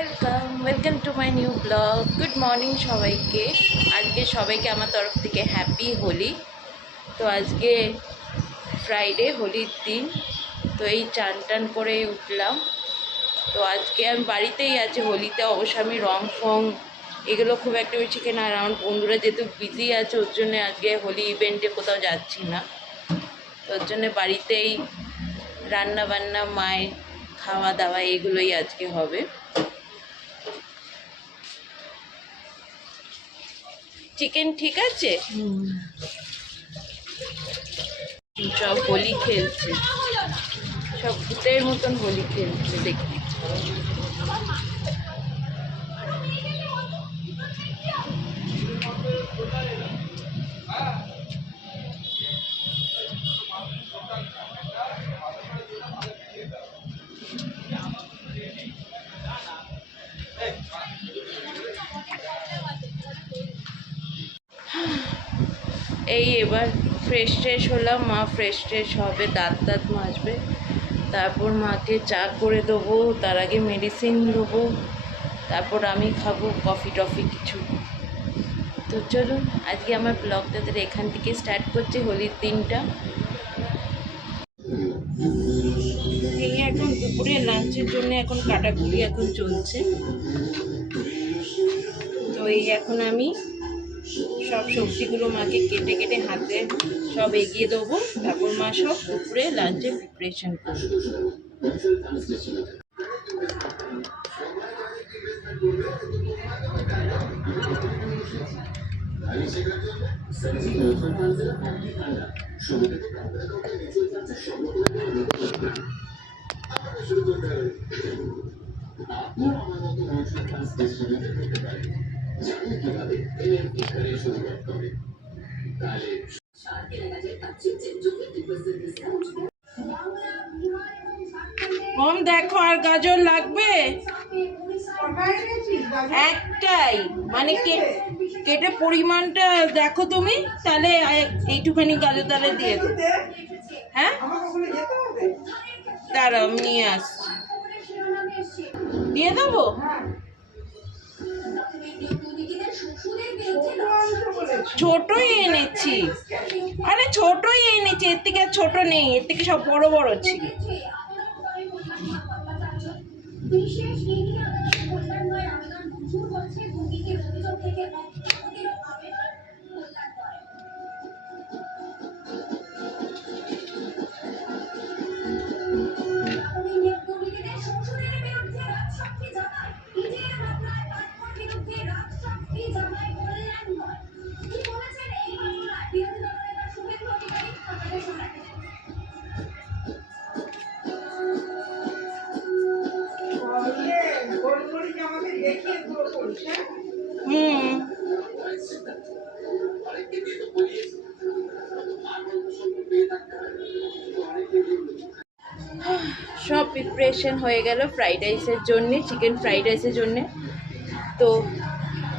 Welcome to my new blog. Good morning সবাইকে। আজকে সবাইকে আমার তরফ থেকে হ্যাপি হোলি। তো আজকে ফ্রাইডে, হোলির দিন। তো এই চান টান করে উঠলাম। তো আজকে আমি বাড়িতেই আছি। হোলিতে অবশ্য আমি রং ফং এগুলো খুব একটা বেশি কেনা, আর আমার বন্ধুরা যেহেতু বিজি আছে ওর জন্য আজকে হোলি ইভেন্টে কোথাও যাচ্ছি না। তো ওর জন্য বাড়িতেই রান্না বান্না, মায়ের খাওয়া দাওয়া এগুলোই আজকে হবে। চিকেন ঠিক আছে। সব হোলি খেলছে, সব ভূতের মতন হোলি খেলছে দেখি। এই এবার ফ্রেশ ট্রেশ হলাম, মা ফ্রেশ ট্রেশ হবে, দাঁত মাজবে, তারপর মাকে চা করে দেবো, তার আগে মেডিসিন দেবো, তারপর আমি খাবো কফি টফি কিছু। তো চলুন আজকে আমার ব্লগটা এখান থেকে স্টার্ট করছি, হোলির দিনটা। এই এখন দুপুরে লাঞ্চের জন্য এখন কাটাকুটি এখন চলছে। তো এই এখন আমি সব সবজিগুলো মাকে কেটে কেটে হাতে সব এগিয়ে দেবো, তারপর মা সব দুপুরে লাঞ্চের প্রিপারেশন করবে। কম দেখো, আর গাজর লাগবে একটাই, মানে কেটে পরিমাণটা দেখো তুমি, তাহলে এইটুখানি গাজর তাহলে দিয়ে দেবো। হ্যাঁ দাঁড়াও আমি নিয়ে আসছি, দিয়ে দেবো। ছোটই এনেছি, আরে ছোটই এনেছি, এর থেকে আর ছোট নেই, এর থেকে সব বড় বড় ছিল। সব প্রিপারেশন হয়ে গেল ফ্রাইড রাইসের জন্যে, চিকেন ফ্রাইড রাইসের জন্যে। তো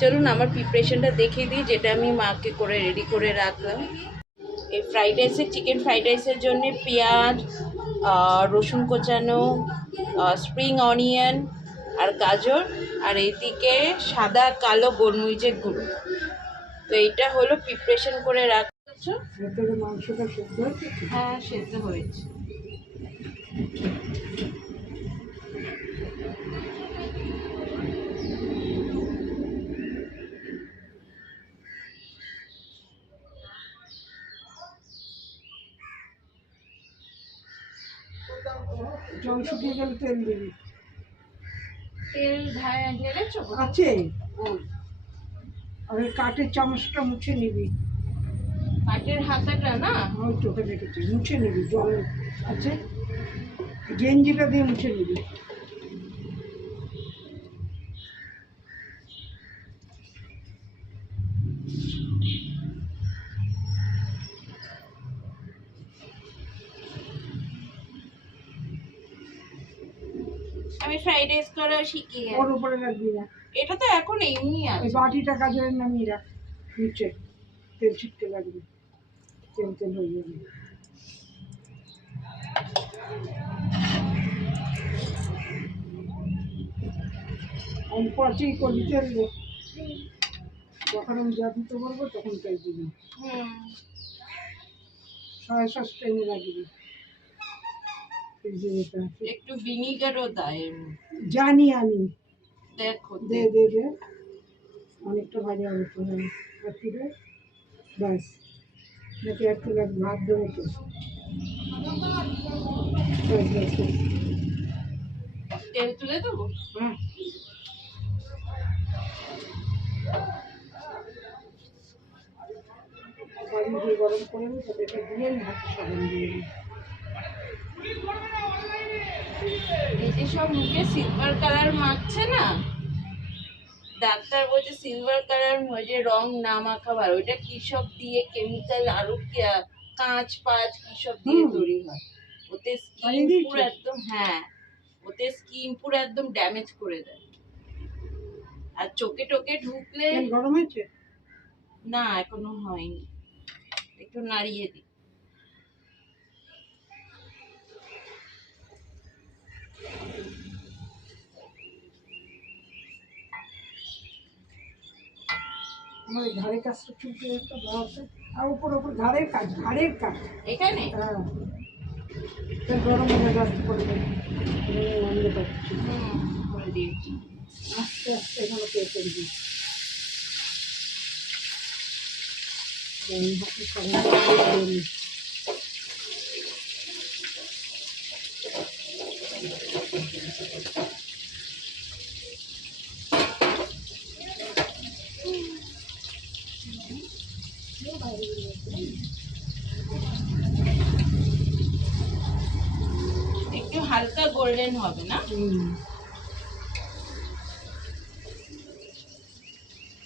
চলুন আমার প্রিপারেশনটা দেখিয়ে দিই, যেটা আমি মাকে করে রেডি করে রাখলাম। এই ফ্রাইড রাইসের, চিকেন ফ্রাইড রাইসের জন্যে পেঁয়াজ, রসুন কোচানো, স্প্রিং অনিয়ন আর গাজর, আর এইদিকে সাদা কালো গোলমরিচের গুঁড়ো। তো এইটা হলো প্রিপারেশন করে রাখছো। মাংসটা সেদ্ধ হয়েছে? হ্যাঁ সেদ্ধ হয়েছে। জল শুকিয়ে গেলে তেল দিবি। তেল ঢেলেছো? আছে, আর কাঠের চামচটা মুছে নিবি, কাঠের হাতাটা না, ওই চোখে রেখেছি, মুছে নিবি, জল আছে, গেঞ্জিটা দিয়ে মুছে নিবি। আমি ফ্রাইড রাইস করা শিখি। ওর উপরে রাখবি না, এটা তো এখন এমনি আছে। ওই বাটিটা কাজে নামিয়ে রাখ নিচে, তেল ছিটকে লাগবে, তেল তেল হয়ে যাবে। আমি পচেই করবি তেল দে। যখন আমি যা দিতে বলবো তখন তাই দিবি। সয়া সস টেনে রাখবি। একটু ভিনিগারও দেয়। জানি আমি। দেখো দে দে দে, অনেকটা ভাজা হবে তো। হ্যাঁ, একটু দে, ব্যাস। নাকি একটু ভাত দেবো তো? ব্যাস ব্যাস ব্যাস। তেল তুলে দেবো। হ্যাঁ, বাড়ি দিয়ে গরম করে নিই, তাতে এটা দিয়ে আমি হাতে সাবান দিয়ে দিই। এই যে সব মুখে সিলভার কালার মাখছে না, ডাক্তার বলছে সিলভার কালার যে রং না মাখাবার, ওইটা কি সব দিয়ে কেমিক্যাল আরো কাঁচ পাঁচ কি সব দিয়ে তৈরি হয়। ওতে স্কিন পুরো একদম, হ্যাঁ ওতে স্কিন পুরো একদম ড্যামেজ করে দেয়। আর চোখে টোকে ঢুকলে, তেল গরম হয়েছে? না এখনো হয়নি, একটু নাড়িয়ে দিই। আমার এই ঘাড়ের কাজটা চুলকে একটা বাড়াতে, আর উপর উপর ঘাড়ের কাজ, ঘাড়ের কাজ এখানে হ্যাঁ। তেল গরম হলে গাছ করে দেবে, আনতে পারছি। করে দিয়েছি। আস্তে আস্তে এখানে পে করবি। হাতে সাবান দিয়ে দিই। একটু হালকা গোল্ডেন হবে না?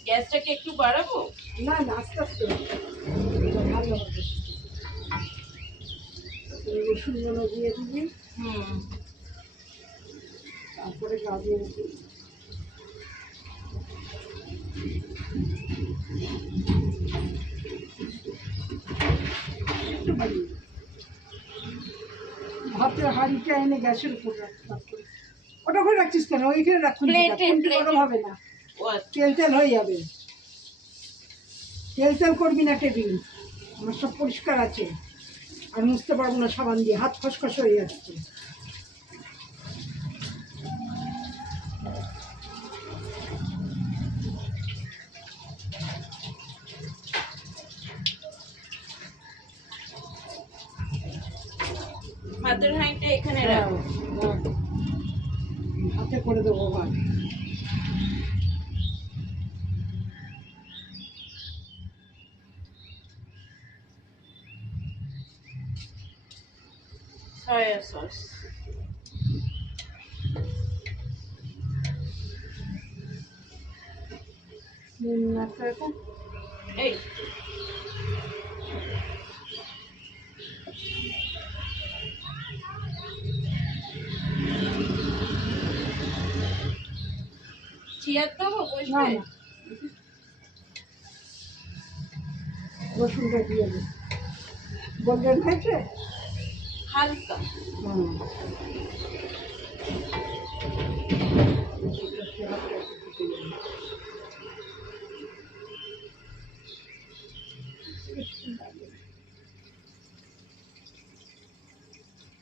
গ্যাসটাকে একটু বাড়াবো? না না, আস্তে আস্তে ভালো হবে। রসুনগুলো দিয়ে দিবি, তারপরে গাজর দিবি। একটু বাড়িয়ে দিবি। ভাতের হাঁড়িটা এনে গ্যাসের উপর রাখতে, ওটা করে রাখছিস কেন? ওইখানে রাখুন, গরম হবে না, তেল তেল হয়ে যাবে। তেল তেল করবি না টেবিল, আমার সব পরিষ্কার আছে। আর মুছতে পারবো না সাবান দিয়ে, হাত খসখস হয়ে যাচ্ছে। ভাতের হাঁড়িটা এখানে রাখো। হাতে করে দেবো ভাত। সয়া সস এই চিয়ার দেবো বসবে? রসুনটা দিয়ে দেবো। গোল্ডেন হয়েছে হালকা।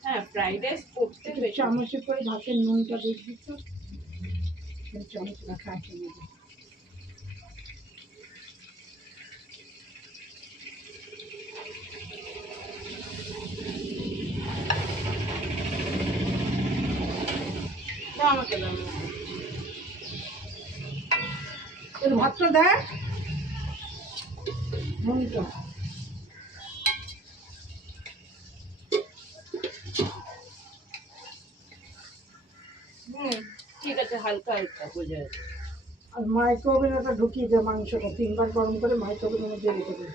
হ্যাঁ, ফ্রাইড রাইস করতে বেশি। চামচে করে ভাতের নুনটা দেখবি তো, চামচ রাখা আছে নেবে। আমাকে দাও। তোর ভাতটা দেখ নুনটা। ঠিক আছে, হালকা হালকা বোঝা যাচ্ছে। আর মাইক্রোওভেন ওটা ঢুকিয়ে দে, মাংসটা 3 বার গরম করে মাইক্রোওভেনের মধ্যে রেখে দে।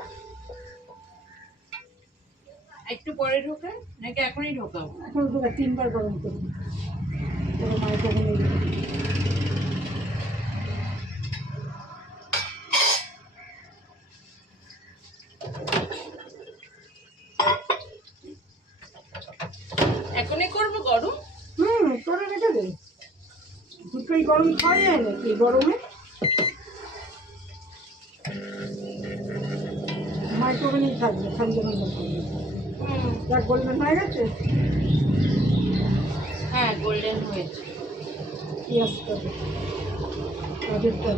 একটু পরে ঢোকান নাকি এখনই ঢোকাবো? এখন ঢুকে 3 বার গরম করবি, মাইক্রোওভেনে রেখে দে। এখনই করবো গরম? করে রেখে দে, দুটো এই গরম খাওয়া যায় নাকি গরমে? মাইক্রোওভেনেই থাকবে, থাকবে না যা গোল্ডেন হয়ে গেছে। হ্যাঁ গোল্ডেন হয়েছে। পেঁয়াজটা গাজরটা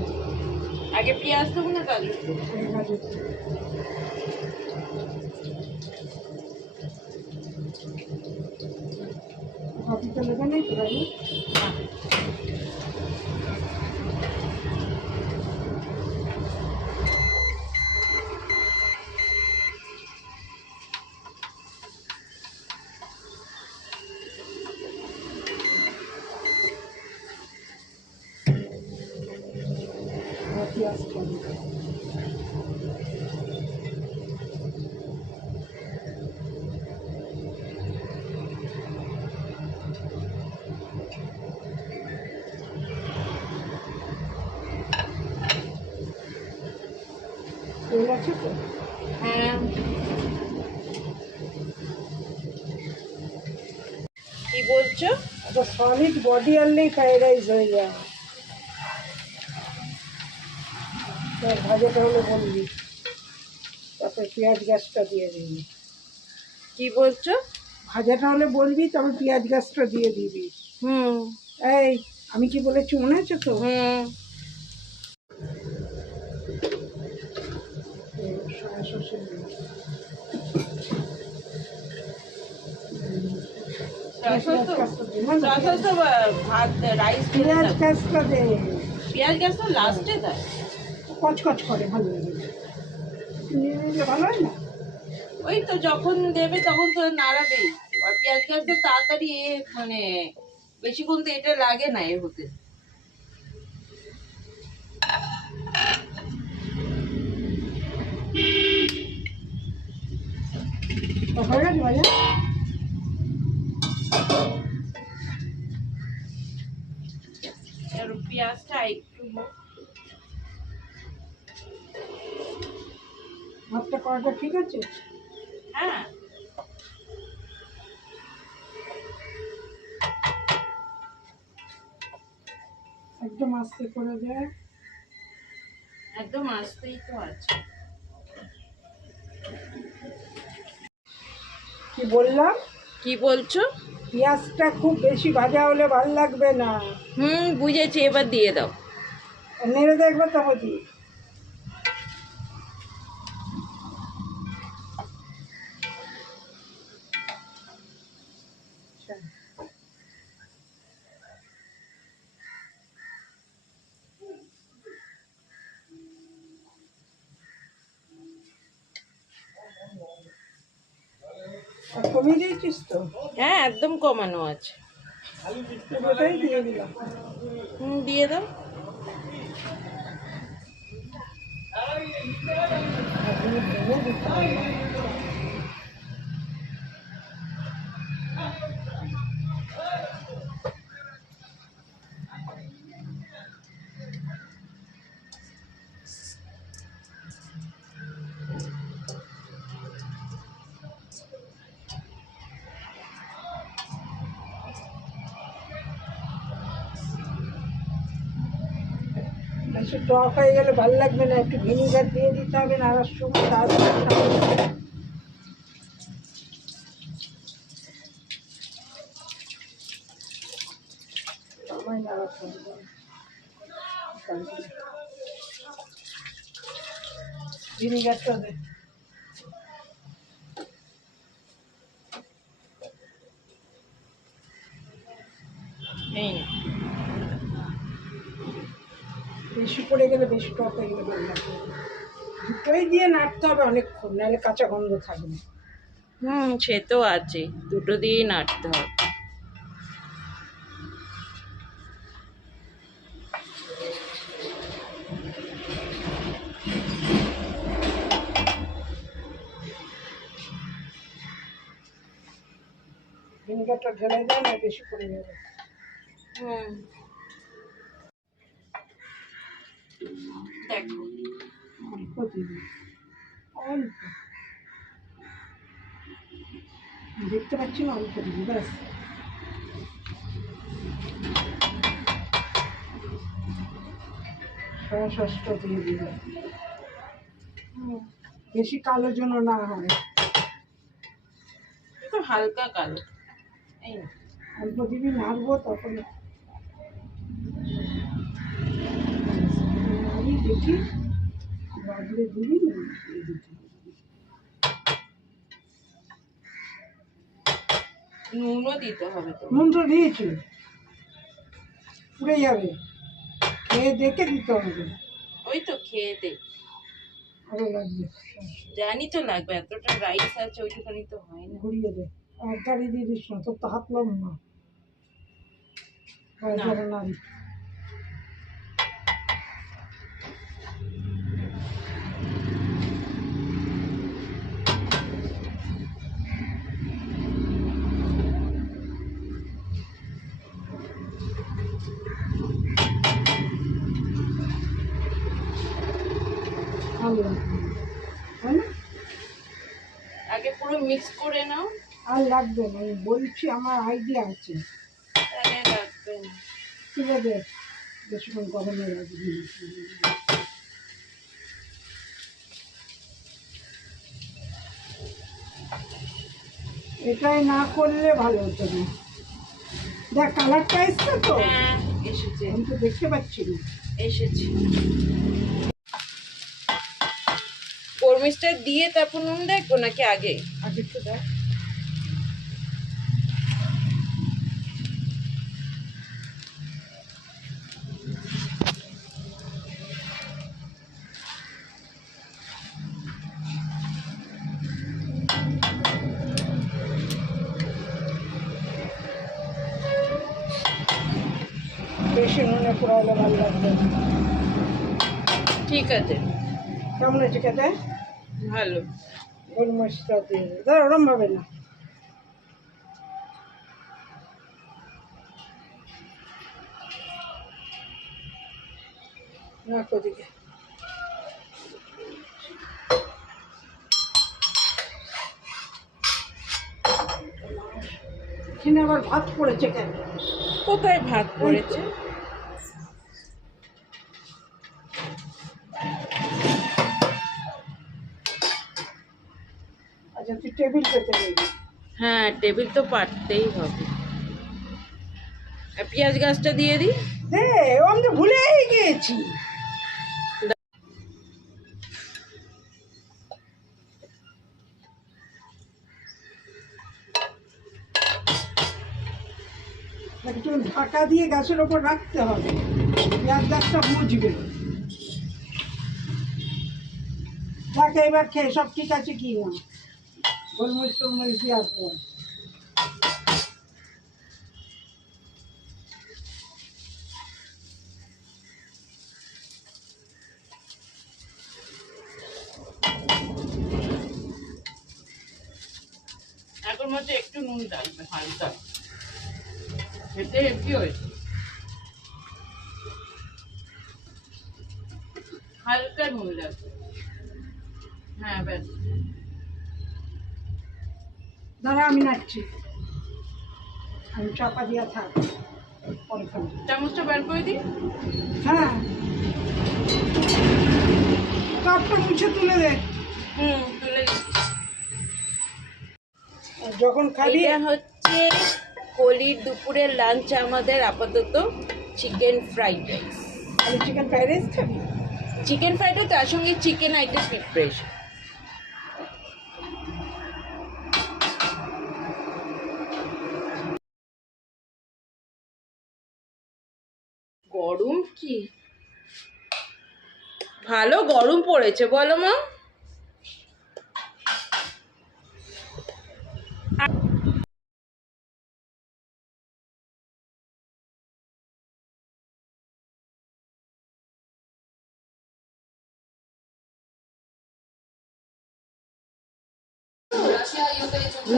আগে পেঁয়াজ দেবো না গাজর? গাজরটা কপিটা লেগে নেই তো গাজর। পেঁয়াজটা তেল আছে তো? হ্যাঁ। কি বলছো? একটা সলিড বডি আনলেই ফ্রাইড রাইস হয়ে যায়। ভাজাটা হলে বলবি, তারপরে পেঁয়াজ গাছটা দিয়ে দিবি। কি বলছো? ভাজাটা হলে বলবি, তারপর পেঁয়াজ গাছটা দিয়ে দিবি। এই আমি কি বলেছি মনে আছে তো? সয়া সর্ষে দিবি। ভাত রাইস পেঁয়াজ গাছটা দে, পেঁয়াজ গাছটা লাস্টে দেয়। কচকচ করে ভালো লাগে, নিয়ে নিলে ভালো হয় না? ওই তো যখন দেবে তখন তো নাড়াবেই। আর পেঁয়াজ গাছটা তাড়াতাড়ি মানে বেশিক্ষণ তো এটা লাগে না এ হতে। হয়ে গেছে ভাজা। আর পেঁয়াজটা একটু ভাতটা করাটা ঠিক আছে? হ্যাঁ একদম আস্তে করে দেয়, একদম আস্তেই তো আছে। কি বললাম? কি বলছো? পেঁয়াজটা খুব বেশি ভাজা হলে ভালো লাগবে না। বুঝেছি, এবার দিয়ে দাও। নেড়ে দেখবে তারপর দিয়ে। কমিয়ে দিয়েছিস তো? হ্যাঁ একদম কমানো আছে। পুরোটাই দিয়ে দিলাম। দিয়ে দাও। বেশি টক হয়ে গেলে ভালো লাগবে না, একটু ভিনিগার দিয়ে দিতে হবে নাড়ার সময়, তারপরে সময় নাড়াতে হবে। ভিনিগারটা দে। এই না। বেশি পড়ে গেলে, বেশি টক হয়ে গেলে ভালো লাগবে। দুটোই দিয়ে নাড়তে হবে অনেকক্ষণ, নাহলে কাঁচা গন্ধ থাকবে। সে তো আছে, দুটো দিয়েই নাড়তে হবে। ভিনিগারটা ঢেলে দেয় না, বেশি পড়ে যাবে। দেখো অল্প দিবি, অল্প, দেখতে পাচ্ছি না, অল্প দিবি ব্যাস। সয়া সসটা দিয়ে দিবে, বেশি কালো যেন না হয়। তো হালকা কালো, এই না। অল্প দিবি, নাড়বো তখন নাড়ি দেখি, বাদলে দিবি না দিয়ে দিতে হবে। নুনও দিতে হবে তো। নুন তো দিয়েছি, পুড়ে যাবে, খেয়ে দেখে দিতে হবে। ওই তো খেয়ে দে, আরো লাগবে, জানি তো লাগবে, এতটা রাইস আছে ওইটুখানি তো হয় না। ঘুরিয়ে দে, এক গাড়ি দিয়ে দিস না, তোর তো হাত লম্বা। না। নাড়ি, আর লাগবে না, তাই না? আগে পুরো মিক্স করে নাও, আর লাগবে না, আমি বলছি আমার আইডিয়া আছে। তাহলে লাগবে না। তুলে দে, বেশিক্ষণ গরমে রাখবি। এটাই না করলে ভালো হতো না। দেখ কালারটা এসছে তো, হ্যাঁ এসেছে, আমি তো দেখতে পাচ্ছি না। এসেছে। গোলমরিচটা দিয়ে তারপর নুন দেখবো নাকি আগে? আগে একটু দেখ, বেশি নুনে পোড়ালে ভালো লাগবে না। ঠিক আছে, কেমন হয়েছে খেতে? ভালো। গোলমরিচটা দিয়ে দে, ধর ওরম ভাবে না। না ওদিকে এখানে আবার ভাত পড়েছে কেন? কোথায় ভাত পড়েছে? আচ্ছা তুই টেবিল পেতে দেবি। হ্যাঁ টেবিল তো পাততেই হবে। আর পেঁয়াজ গাছটা দিয়ে দিই। দে, ও আমি তো ভুলেই গিয়েছি। একটু ঢাকা দিয়ে গ্যাসের ওপর রাখতে হবে, পেঁয়াজ গাছটা বুঝবে। দেখ এবার খেয়ে সব ঠিক আছে কি না, গোলমরিচ টোলমরিচ দিয়ে আসবো। এখন মধ্যে একটু নুন ডালবে হালকা, খেতে হেভি হয়েছে। হালকা নুন লাগবে। হ্যাঁ ব্যাস। দাঁড়া আমি নাচ্ছি, আমি চাপা দিয়া থাক, পরে খাবো। চামচটা বার করে দিই। হ্যাঁ কাপটা মুছে তুলে দে। তুলে দিচ্ছি। আর যখন খাবি এটা হচ্ছে হোলির দুপুরের লাঞ্চ আমাদের আপাতত চিকেন ফ্রাইড রাইস। আমি চিকেন ফ্রাইড রাইস খাবি। চিকেন ফ্রাইড রাইস তার সঙ্গে চিকেন আইটেম প্রিপারেশন। গরম কি ভালো গরম পড়েছে বলো মা।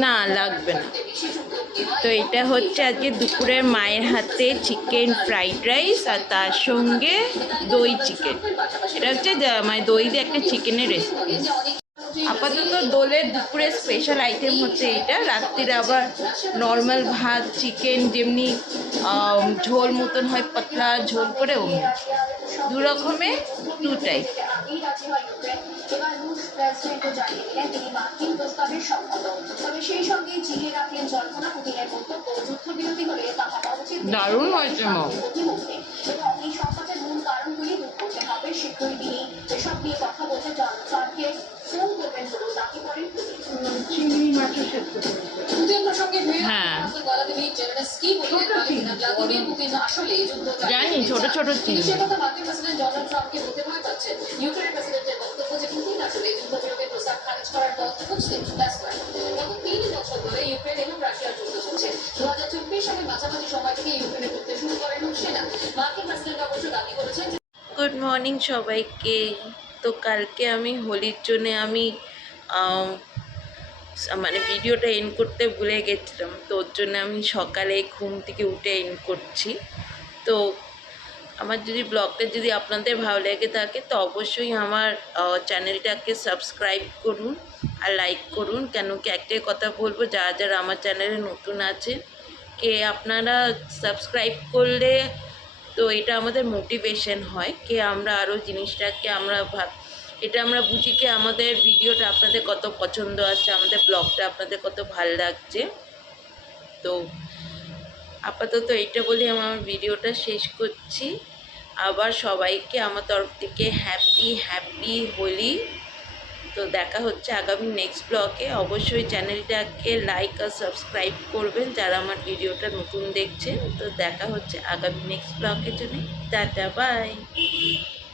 না লাগবে না। তো এটা হচ্ছে আজকে দুপুরের মায়ের হাতে চিকেন ফ্রাইড রাইস আর তার সঙ্গে দই চিকেন। এটা হচ্ছে মানে দই দিয়ে একটা চিকেনের রেসিপি। আপাতত দোলের দুপুরের স্পেশাল আইটেম হচ্ছে এইটা। রাত্রিরে আবার নর্মাল ভাত চিকেন যেমনি ঝোল মতন হয় পাতলা ঝোল করে অমনি। দু রকমের দু টাইপ। এবার রুশ প্রেসিডেন্টও জানিয়ে দিলেন তিনি মার্কিন প্রস্তাবে সম্মত। তবে সেই সঙ্গে জিইয়ে রাখলেন জল্পনা পুতিনের বক্তব্য যুদ্ধবিরতি হলে তা হওয়া উচিত দারুণ হয়েছে মা। প্রতিমুহূর্তে। এবং এই সংকটের মূল কারণগুলি দূর করতে হবে। শীঘ্রই তিনি এসব নিয়ে কথা বলতে ডোনাল্ড ট্রাম্পকে ফোন করবেন বলেও দাবি করেন পুতিন। চিংড়ি মাছও সেদ্ধ করেছে। পুতিন প্রসঙ্গে হ্যাঁ। ভ্লাদিমির জেলেনস্কি বললেন ভ্লাদিমির পুতিন আসলে যুদ্ধ জানি, ছোট ছোট চিংড়ি। সে কথা মার্কিন প্রেসিডেন্ট ডোনাল্ড ট্রাম্পকে বলতে ভয় পাচ্ছেন। ইউক্রেনের প্রেসিডেন্টের বক্তব্য যে পুতিন আসলে যুদ্ধবিরতির প্রস্তাব খারিজ করার পথ খুঁজছেন, ব্যস্ত এখন। গত 3 বছর ধরে ইউক্রেন এবং রাশিয়ার যুদ্ধ চলছে। 2024 সালের মাঝামাঝি সময় থেকে ইউক্রেনে ঢুকতে শুরু করেন রুশ সেনা। মার্কিন প্রেসিডেন্ট অবশ্য দাবি করেছেন গুড মর্নিং সবাইকে। তো কালকে আমি হোলির জন্য আমি মানে ভিডিওটা এন্ড করতে ভুলে গেছিলাম, তো ওর জন্য আমি সকালে ঘুম থেকে উঠে এন্ড করছি। তো আমার যদি ব্লগটা যদি আপনাদের ভালো লেগে থাকে তো অবশ্যই আমার চ্যানেলটাকে সাবস্ক্রাইব করুন আর লাইক করুন। কেন কি একটাই কথা বলবো, যারা যারা আমার চ্যানেলে নতুন আছে কে আপনারা সাবস্ক্রাইব করলে তো এটা আমাদের মোটিভেশন হয় কি আমরা আরও জিনিসটাকে আমরা এটা আমরা বুঝি কি আমাদের ভিডিওটা আপনাদের কত পছন্দ আছে, আমাদের ব্লগটা আপনাদের কত ভালো লাগছে। তো আপাতত এইটা বলি আমার ভিডিওটা শেষ করছি। আবার সবাইকে আমার তরফ থেকে হ্যাপি হোলি। তো দেখা হচ্ছে আগামী নেক্সট ব্লগে। অবশ্যই চ্যানেলটাকে লাইক আর সাবস্ক্রাইব করবেন যারা আমার ভিডিওটা নতুন দেখছেন। তো দেখা হচ্ছে আগামী নেক্সট ব্লগের জন্য। Tata, by.